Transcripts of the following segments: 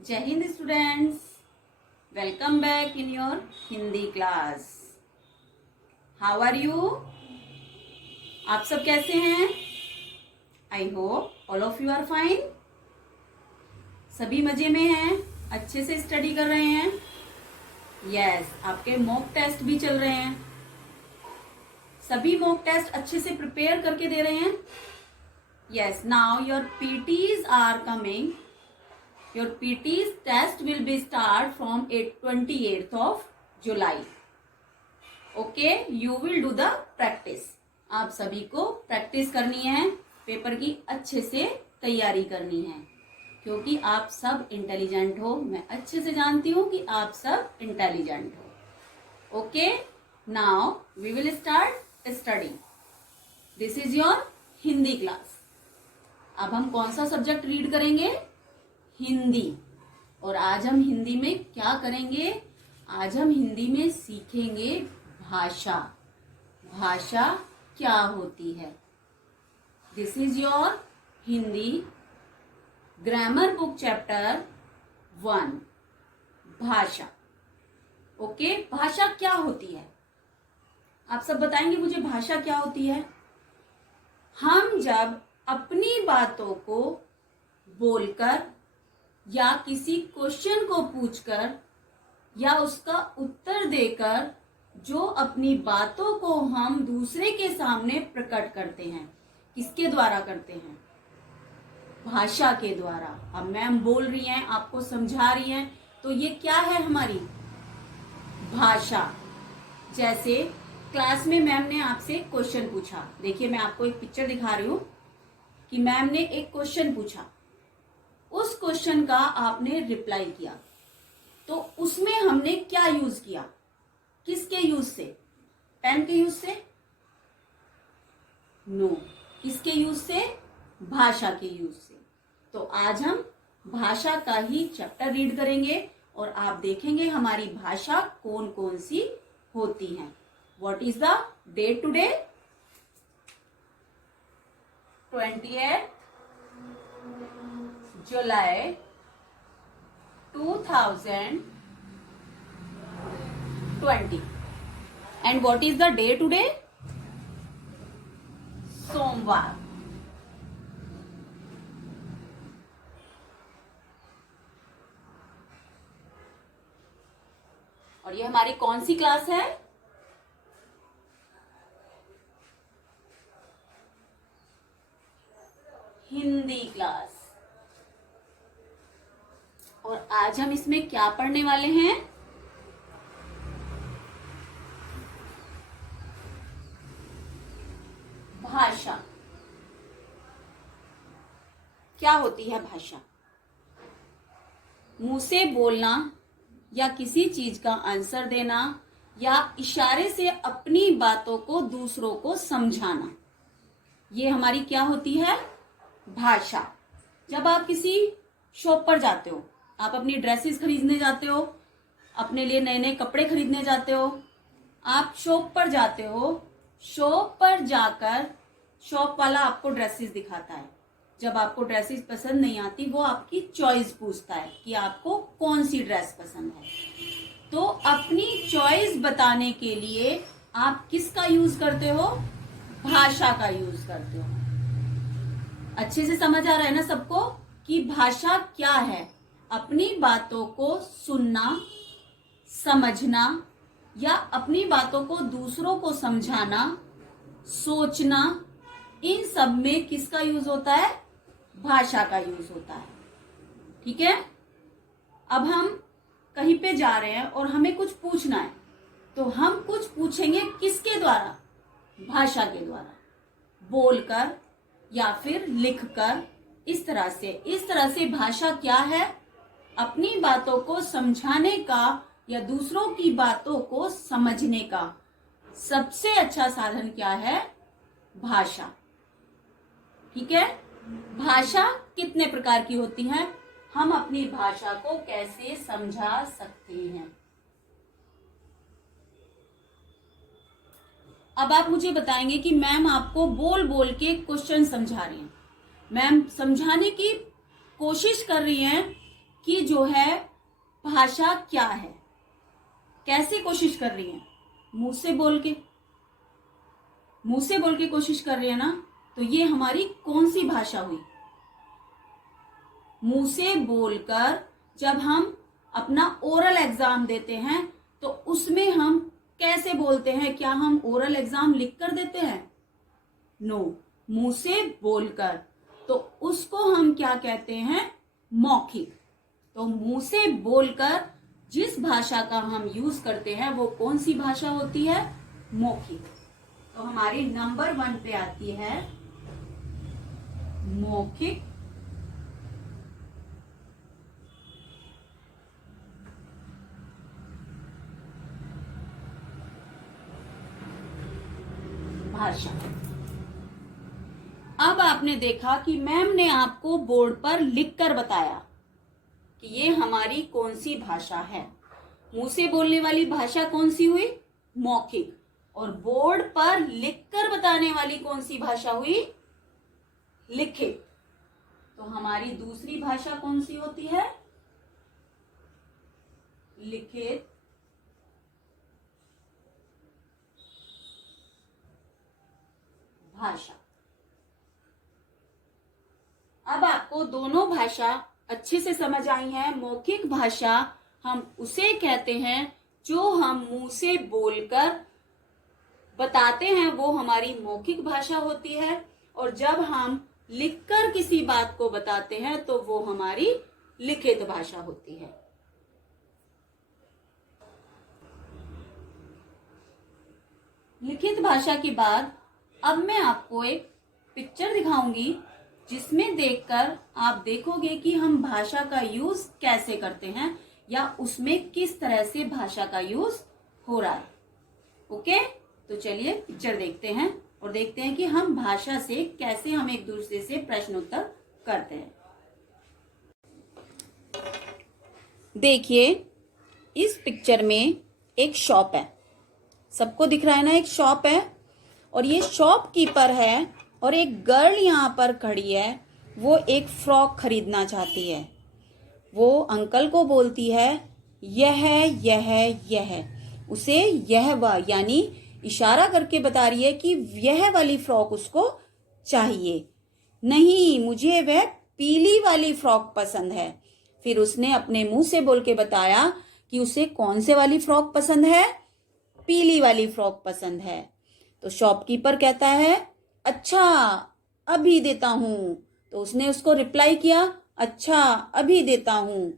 जय हिंद students, welcome back in your Hindi class. How are you? आप सब कैसे हैं? I hope all of you are fine. सभी मजे में हैं, अच्छे से स्टडी कर रहे हैं। यस, आपके मॉक टेस्ट भी चल रहे हैं। सभी मॉक टेस्ट अच्छे से प्रिपेयर करके दे रहे हैं। Yes, now your PTs are coming. Your PT's test will be start from 28th of July. Okay, you will do the practice. आप सभी को प्रैक्टिस करनी है, पेपर की अच्छे से तैयारी करनी है, क्योंकि आप सब इंटेलिजेंट हो। मैं अच्छे से जानती हूँ कि आप सब इंटेलिजेंट हो। Okay, now we will start study. This is your Hindi class. अब हम कौन सा सब्जेक्ट रीड करेंगे? हिंदी. और आज हम हिंदी में क्या करेंगे? आज हम हिंदी में सीखेंगे भाषा. भाषा क्या होती है? This is your Hindi grammar book chapter 1, भाषा. ओके, भाषा क्या होती है? आप सब बताएंगे मुझे भाषा क्या होती है? हम जब अपनी बातों को बोलकर या किसी क्वेश्चन को पूछकर या उसका उत्तर देकर जो अपनी बातों को हम दूसरे के सामने प्रकट करते हैं, किसके द्वारा करते हैं? भाषा के द्वारा. अब मैम बोल रही हैं, आपको समझा रही हैं, तो ये क्या है? हमारी भाषा. जैसे क्लास में मैम ने आपसे क्वेश्चन पूछा. देखिए, मैं आपको एक पिक्चर दिखा रही हूं कि मैम ने एक क्वेश्चन पूछा, उस क्वेश्चन का आपने रिप्लाई किया, तो उसमें हमने क्या यूज किया? किसके यूज से? पेन के यूज से? नो. किसके यूज से? भाषा के यूज से. तो आज हम भाषा का ही चैप्टर रीड करेंगे और आप देखेंगे हमारी भाषा कौन कौन सी होती है. What is the date today? 28 July 2020. And what is the day today? सोमवार. और ये हमारी कौन सी क्लास है? हिंदी क्लास. और आज हम इसमें क्या पढ़ने वाले हैं? भाषा. क्या होती है भाषा? मुंह से बोलना या किसी चीज का आंसर देना या इशारे से अपनी बातों को दूसरों को समझाना, ये हमारी क्या होती है? भाषा. जब आप किसी शॉप पर जाते हो, आप अपनी ड्रेसेस खरीदने जाते हो, अपने लिए नए नए कपड़े खरीदने जाते हो, आप शॉप पर जाते हो. शॉप पर जाकर शॉप वाला आपको ड्रेसेस दिखाता है. जब आपको ड्रेसेस पसंद नहीं आती, वो आपकी चॉइस पूछता है कि आपको कौन सी ड्रेस पसंद है. तो अपनी चॉइस बताने के लिए आप किसका यूज करते हो? भाषा का यूज करते हो. अच्छे से समझ आ रहा है ना सबको कि भाषा क्या है? अपनी बातों को सुनना, समझना या अपनी बातों को दूसरों को समझाना, सोचना, इन सब में किसका यूज होता है? भाषा का यूज होता है. ठीक है. अब हम कहीं पे जा रहे हैं और हमें कुछ पूछना है, तो हम कुछ पूछेंगे किसके द्वारा? भाषा के द्वारा. बोलकर या फिर लिखकर. इस तरह से भाषा क्या है? अपनी बातों को समझाने का या दूसरों की बातों को समझने का सबसे अच्छा साधन क्या है? भाषा. ठीक है. भाषा कितने प्रकार की होती है? हम अपनी भाषा को कैसे समझा सकते हैं? अब आप मुझे बताएंगे कि मैम आपको बोल बोल के क्वेश्चन समझा रही हैं, मैम समझाने की कोशिश कर रही हैं कि जो है भाषा क्या है, कैसे कोशिश कर रही है, मुंह से बोल के कोशिश कर रही है ना, तो ये हमारी कौन सी भाषा हुई। मुंह से बोलकर जब हम अपना ओरल एग्जाम देते हैं तो उसमें हम कैसे बोलते हैं, क्या हम ओरल एग्जाम लिख कर देते हैं? नो, मुंह से बोलकर, तो उसको हम क्या कहते हैं? मौखिक। तो मुंह से बोलकर जिस भाषा का हम यूज करते हैं वो कौन सी भाषा होती है? मौखिक। तो हमारी नंबर 1 पे आती है मौखिक भाषा। अब आपने देखा कि मैम ने आपको बोर्ड पर लिखकर बताया कि ये हमारी कौन सी भाषा है। मुंह से बोलने वाली भाषा कौन सी हुई? मौखिक। और बोर्ड पर लिखकर बताने वाली कौन सी भाषा हुई? लिखित। तो हमारी दूसरी भाषा कौन सी होती है? लिखित भाषा। अब आपको दोनों भाषा अच्छे से समझ आई है। मौखिक भाषा हम उसे कहते हैं जो हम मुंह से बोलकर बताते हैं, वो हमारी मौखिक भाषा होती है। और जब हम लिखकर किसी बात को बताते हैं तो वो हमारी लिखित भाषा होती है। लिखित भाषा के बाद अब मैं आपको एक पिक्चर दिखाऊंगी जिसमें देखकर आप देखोगे कि हम भाषा का यूज कैसे करते हैं या उसमें किस तरह से भाषा का यूज हो रहा है। ओके, तो चलिए पिक्चर देखते हैं और देखते हैं कि हम भाषा से कैसे हम एक दूसरे से प्रश्न उत्तर करते हैं। देखिए, इस पिक्चर में एक शॉप है, सबको दिख रहा है ना, एक शॉप है और ये शॉपकीपर है और एक गर्ल यहाँ पर खड़ी है। वो एक फ्रॉक खरीदना चाहती है। वो अंकल को बोलती है यह उसे यह वह यानी इशारा करके बता रही है कि यह वाली फ्रॉक उसको चाहिए। नहीं, मुझे वह पीली वाली फ्रॉक पसंद है। फिर उसने अपने मुंह से बोल के बताया कि उसे कौन से वाली फ्रॉक पसंद है? पीली वाली फ्रॉक पसंद है। तो शॉपकीपर कहता है अच्छा अभी देता हूं। तो उसने उसको रिप्लाई किया अच्छा अभी देता हूं।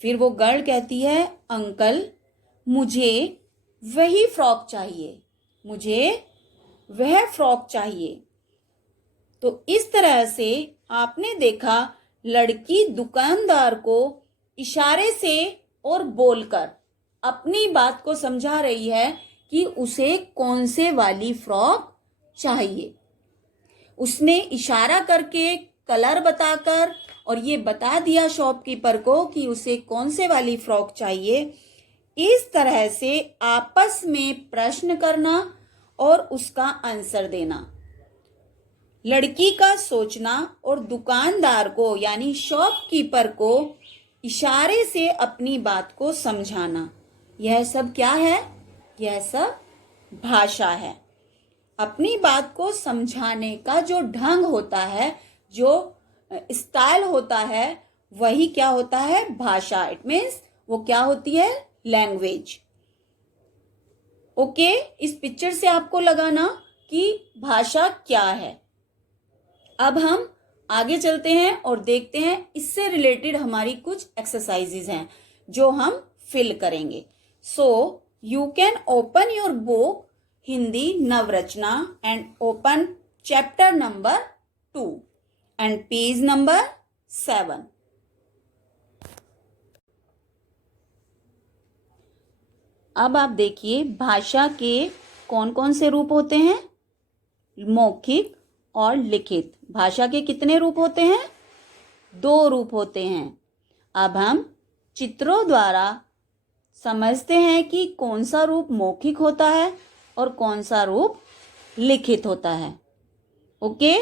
फिर वो गर्ल कहती है अंकल मुझे वही फ्रॉक चाहिए, मुझे वह फ्रॉक चाहिए। तो इस तरह से आपने देखा लड़की दुकानदार को इशारे से और बोलकर अपनी बात को समझा रही है कि उसे कौन से वाली फ्रॉक चाहिए। उसने इशारा करके, कलर बताकर और ये बता दिया शॉपकीपर को कि उसे कौन से वाली फ्रॉक चाहिए। इस तरह से आपस में प्रश्न करना और उसका आंसर देना, लड़की का सोचना और दुकानदार को यानी शॉपकीपर को इशारे से अपनी बात को समझाना, यह सब क्या है? यह सब भाषा है। अपनी बात को समझाने का जो ढंग होता है, जो स्टाइल होता है, वही क्या होता है? भाषा। इट मीन्स वो क्या होती है? लैंग्वेज। ओके, इस पिक्चर से आपको लगाना कि भाषा क्या है। अब हम आगे चलते हैं और देखते हैं इससे रिलेटेड हमारी कुछ एक्सरसाइजेज हैं जो हम फिल करेंगे। So you can open your book Hindi Navrachna and open chapter number 2 and page number 7. अब आप देखिए भाषा के कौन कौन से रूप होते हैं? मौखिक और लिखित। भाषा के कितने रूप होते हैं? 2 रूप होते हैं। अब हम चित्रों द्वारा समझते हैं कि कौन सा रूप मौखिक होता है और कौन सा रूप लिखित होता है। ओके,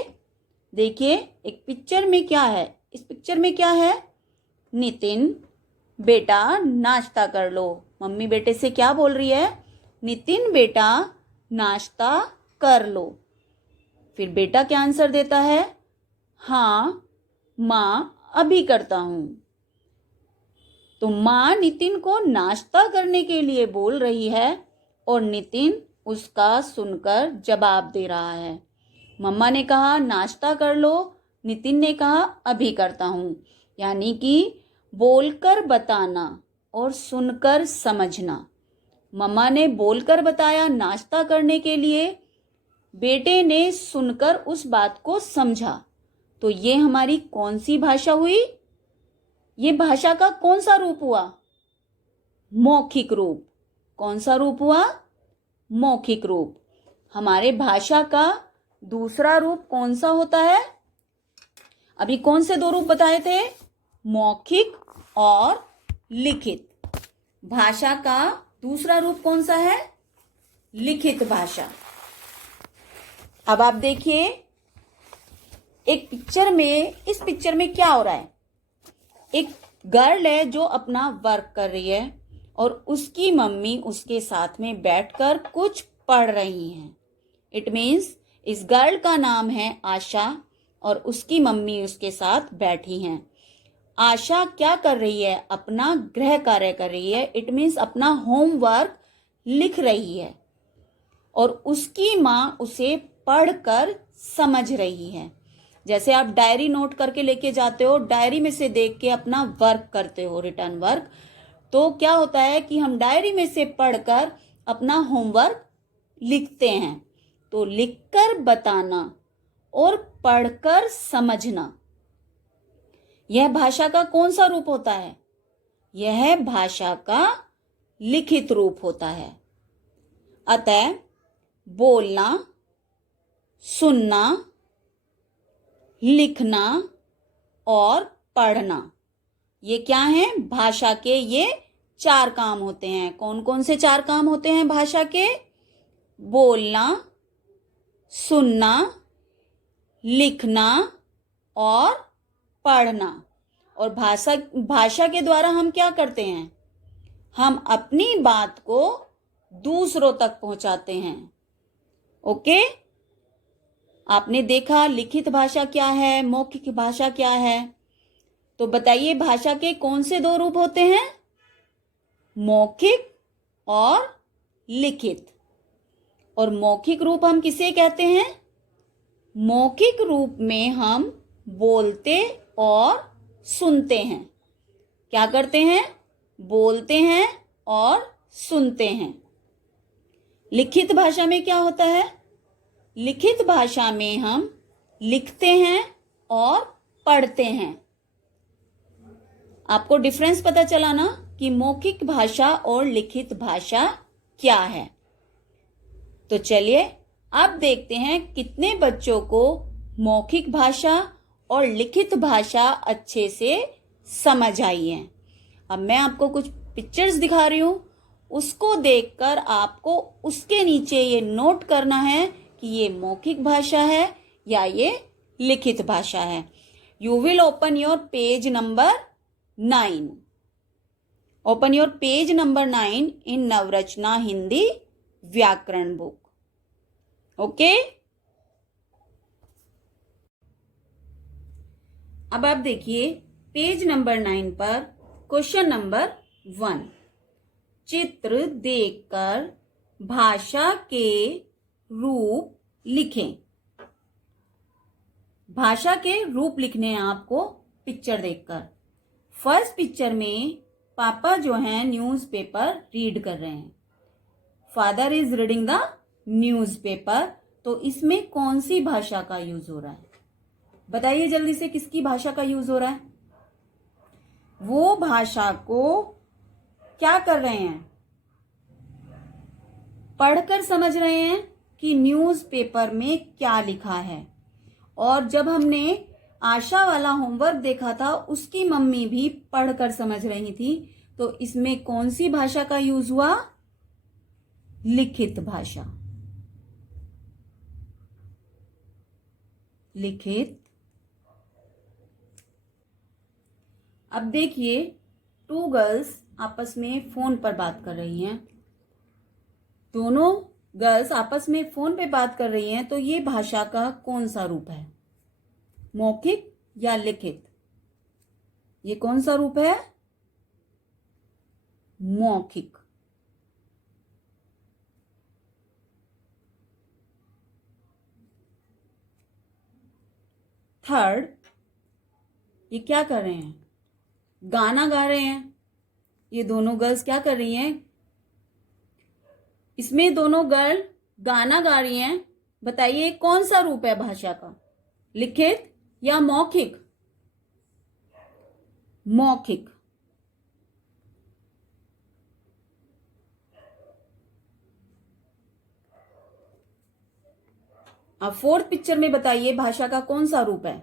देखिए एक पिक्चर में क्या है? इस पिक्चर में क्या है? नितिन बेटा नाश्ता कर लो। मम्मी बेटे से क्या बोल रही है? नितिन बेटा नाश्ता कर लो। फिर बेटा क्या आंसर देता है? हाँ माँ अभी करता हूँ। तो माँ नितिन को नाश्ता करने के लिए बोल रही है और नितिन उसका सुनकर जवाब दे रहा है। मम्मा ने कहा नाश्ता कर लो, नितिन ने कहा अभी करता हूँ। यानी कि बोलकर बताना और सुनकर समझना। मम्मा ने बोलकर बताया नाश्ता करने के लिए, बेटे ने सुनकर उस बात को समझा। तो ये हमारी कौन सी भाषा हुई? ये भाषा का कौन सा रूप हुआ? मौखिक रूप। कौन सा रूप हुआ? मौखिक रूप। हमारे भाषा का दूसरा रूप कौन सा होता है? अभी कौन से दो रूप बताए थे? मौखिक और लिखित। भाषा का दूसरा रूप कौन सा है? लिखित भाषा। अब आप देखिए एक पिक्चर में, इस पिक्चर में क्या हो रहा है? एक गर्ल है जो अपना वर्क कर रही है और उसकी मम्मी उसके साथ में बैठकर कुछ पढ़ रही हैं। इट मीन्स इस गर्ल का नाम है आशा और उसकी मम्मी उसके साथ बैठी हैं। आशा क्या कर रही है? अपना गृह कार्य कर रही है। इट मीन्स अपना होमवर्क लिख रही है और उसकी माँ उसे पढ़कर समझ रही है। जैसे आप डायरी नोट करके लेके जाते हो, डायरी में से देख के अपना वर्क करते हो, रिटर्न वर्क, तो क्या होता है कि हम डायरी में से पढ़कर अपना होमवर्क लिखते हैं। तो लिखकर बताना और पढ़कर समझना, यह भाषा का कौन सा रूप होता है? यह भाषा का लिखित रूप होता है। अतः बोलना, सुनना, लिखना और पढ़ना, ये क्या है? भाषा के ये 4 काम होते हैं। कौन कौन से 4 काम होते हैं भाषा के? बोलना, सुनना, लिखना और पढ़ना। और भाषा के द्वारा हम क्या करते हैं? हम अपनी बात को दूसरों तक पहुंचाते हैं। ओके? आपने देखा लिखित भाषा क्या है, मौखिक भाषा क्या है। तो बताइए भाषा के कौन से 2 रूप होते हैं? मौखिक और लिखित। और मौखिक रूप हम किसे कहते हैं? मौखिक रूप में हम बोलते और सुनते हैं। क्या करते हैं? बोलते हैं और सुनते हैं। लिखित भाषा में क्या होता है? लिखित भाषा में हम लिखते हैं और पढ़ते हैं। आपको डिफरेंस पता चला ना कि मौखिक भाषा और लिखित भाषा क्या है। तो चलिए अब देखते हैं कितने बच्चों को मौखिक भाषा और लिखित भाषा अच्छे से समझ आई है। अब मैं आपको कुछ पिक्चर्स दिखा रही हूं, उसको देखकर आपको उसके नीचे ये नोट करना है कि ये मौखिक भाषा है या ये लिखित भाषा है। You will open your page number 9। Open your page number 9 इन नवरचना हिंदी व्याकरण बुक। ओके? अब आप देखिए पेज नंबर 9 पर क्वेश्चन नंबर 1। चित्र देखकर भाषा के रूप लिखें। भाषा के रूप लिखने हैं आपको पिक्चर देखकर। फर्स्ट पिक्चर में पापा जो हैं न्यूज़पेपर रीड कर रहे हैं। Father is reading the newspaper. तो इसमें कौन सी भाषा का यूज हो रहा है? बताइए जल्दी से, किसकी भाषा का यूज हो रहा है? वो भाषा को क्या कर रहे हैं? पढ़कर समझ रहे हैं कि न्यूज़पेपर में क्या लिखा है। और जब हमने आशा वाला होमवर्क देखा था, उसकी मम्मी भी पढ़कर समझ रही थी। तो इसमें कौन सी भाषा का यूज हुआ? लिखित भाषा। लिखित। अब देखिए, 2 गर्ल्स आपस में फोन पर बात कर रही हैं। दोनों गर्ल्स आपस में फोन पे बात कर रही हैं, तो ये भाषा का कौन सा रूप है? मौखिक या लिखित? ये कौन सा रूप है? मौखिक। थर्ड, ये क्या कर रहे हैं? गाना गा रहे हैं। ये दोनों गर्ल्स क्या कर रही हैं? इसमें दोनों गर्ल गाना गा रही हैं। बताइए कौन सा रूप है भाषा का? लिखित या मौखिक? मौखिक। अब फोर्थ पिक्चर में बताइए भाषा का कौन सा रूप है?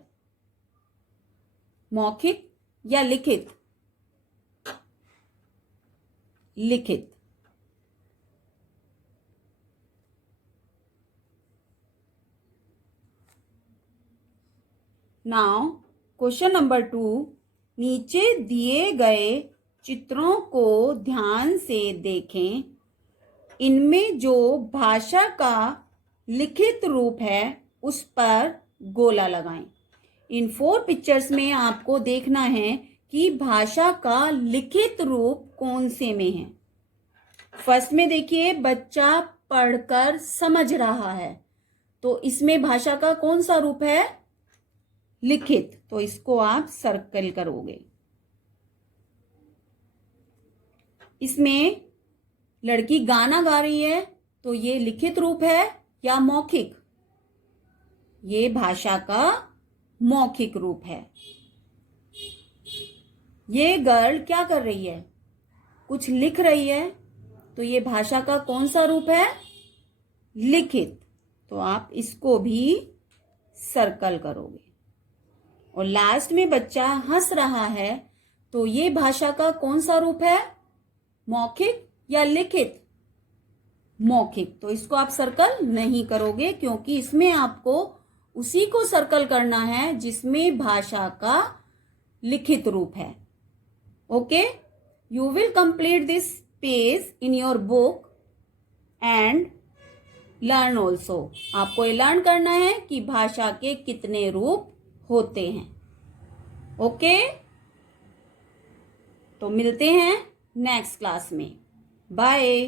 मौखिक या लिखित? लिखित। नाउ क्वेश्चन नंबर 2, नीचे दिए गए चित्रों को ध्यान से देखें। इनमें जो भाषा का लिखित रूप है उस पर गोला लगाएं। इन 4 पिक्चर्स में आपको देखना है कि भाषा का लिखित रूप कौन से में है। फर्स्ट में देखिए, बच्चा पढ़कर समझ रहा है, तो इसमें भाषा का कौन सा रूप है? लिखित। तो इसको आप सर्कल करोगे। इसमें लड़की गाना गा रही है, तो ये लिखित रूप है या मौखिक? ये भाषा का मौखिक रूप है। ये गर्ल क्या कर रही है? कुछ लिख रही है, तो ये भाषा का कौन सा रूप है? लिखित। तो आप इसको भी सर्कल करोगे। और लास्ट में बच्चा हंस रहा है, तो ये भाषा का कौन सा रूप है? मौखिक या लिखित? मौखिक। तो इसको आप सर्कल नहीं करोगे, क्योंकि इसमें आपको उसी को सर्कल करना है जिसमें भाषा का लिखित रूप है। Okay, you will complete this page in your book and learn also. आपको ये लर्न करना है कि भाषा के कितने रूप होते हैं। ओके, तो मिलते हैं नेक्स्ट क्लास में। बाय।